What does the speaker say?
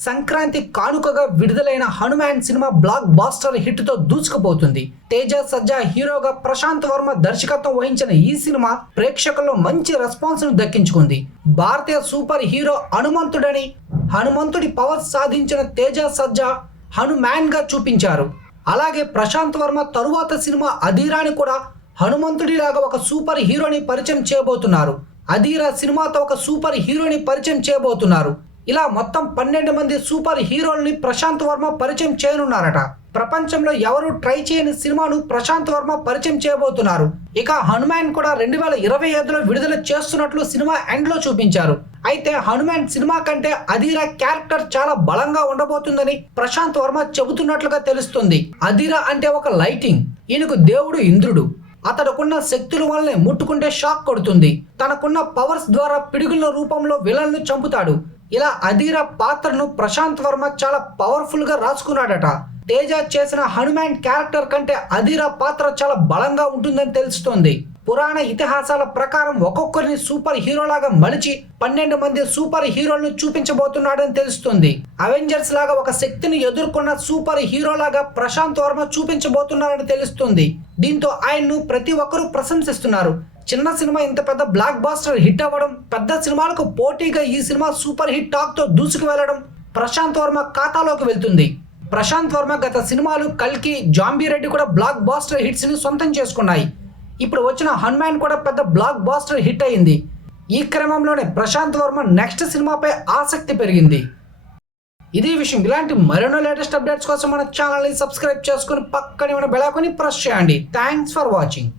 సంక్రాంతి కానుకగా విడుదలైన Hanuman cinema blockbuster హిట్తో దూసుకుపోతుంది. తేజ సజ్జా హీరోగా ప్రశాంత్ వర్మ దర్శకత్వం వహించిన ఈ సినిమా ప్రేక్షకుల్లో మంచి రెస్పాన్స్ను దక్కించుకుంది. భారతీయ సూపర్ హీరో హనుమంతుడని హనుమంతుడి పవర్ సాధించిన తేజ సజ్జా హనుమాన్గా చూపించారు. అలాగే ప్రశాంత్ వర్మ తరువాత సినిమా అధీరాని కూడా హనుమంతుడిలాగా ఒక సూపర్ హీరోని పరిచయం చేయబోతున్నారు. అధీరా సినిమాతో ఒక సూపర్ హీరోని పరిచయం చేయబోతున్నారు. ఇలా మొత్తం పన్నెండు మంది సూపర్ హీరోల్ని ప్రశాంత్ వర్మ పరిచయం చేయనున్నారట. ప్రపంచంలో ఎవరు ట్రై చేయని సినిమాను ప్రశాంత్ వర్మ పరిచయం చేయబోతున్నారు. ఇక హనుమాన్ కూడా రెండు వేల ఇరవై ఐదులో విడుదల చేస్తున్నట్లు సినిమా ఎండ్లో చూపించారు. అయితే హనుమాన్ సినిమా కంటే అధీరా క్యారెక్టర్ చాలా బలంగా ఉండబోతుందని ప్రశాంత్ వర్మ చెబుతున్నట్లుగా తెలుస్తుంది. అధీరా అంటే ఒక లైటింగ్. ఈయనకు దేవుడు ఇంద్రుడు. అతడుకున్న శక్తుల వల్లనే ముట్టుకుంటే షాక్ కొడుతుంది. తనకున్న పవర్స్ ద్వారా పిడుగుల రూపంలో విలన్ను చంపుతాడు. ఇలా అధీర పాత్రను ప్రశాంత్ వర్మ చాలా పవర్ఫుల్గా రాసుకున్నాడట. తేజ చేసిన హనుమాన్ క్యారెక్టర్ కంటే అధీర పాత్ర చాలా బలంగా ఉంటుందని తెలుస్తోంది. పురాణ ఇతిహాసాల ప్రకారం ఒక్కొక్కరిని సూపర్ హీరోలాగా మలిచి పన్నెండు మంది సూపర్ హీరోలను చూపించబోతున్నాడని తెలుస్తుంది. అవెంజర్స్ లాగా ఒక శక్తిని ఎదుర్కొన్న సూపర్ హీరోలాగా ప్రశాంత్ వర్మ చూపించబోతున్నారని తెలుస్తుంది. దీంతో ఆయన్ను ప్రతి ఒక్కరూ ప్రశంసిస్తున్నారు. చిన్న సినిమా ఇంత పెద్ద బ్లాక్ బాస్టర్ హిట్ అవ్వడం పెద్ద సినిమాలకు పోటీగా ఈ సినిమా సూపర్ హిట్ టాక్తో దూసుకు వెళ్ళడం ప్రశాంత్ వర్మ ఖాతాలోకి వెళ్తుంది. ప్రశాంత్ వర్మ గత సినిమాలు కల్కి జాంబీ రెడ్డి కూడా బ్లాక్ బాస్టర్ హిట్స్ని సొంతం చేసుకున్నాయి. ఇప్పుడు వచ్చిన హనుమాన్ కూడా పెద్ద బ్లాక్ బాస్టర్ హిట్ అయింది. ఈ క్రమంలోనే ప్రశాంత్ వర్మ నెక్స్ట్ సినిమాపై ఆసక్తి పెరిగింది. ఇదే విషయం. ఇలాంటి మరెన్నో లేటెస్ట్ అప్డేట్స్ కోసం మన ఛానల్ని సబ్స్క్రైబ్ చేసుకుని పక్కనే ఉన్న బెలాకొని ప్రెస్ చేయండి. Thanks for watching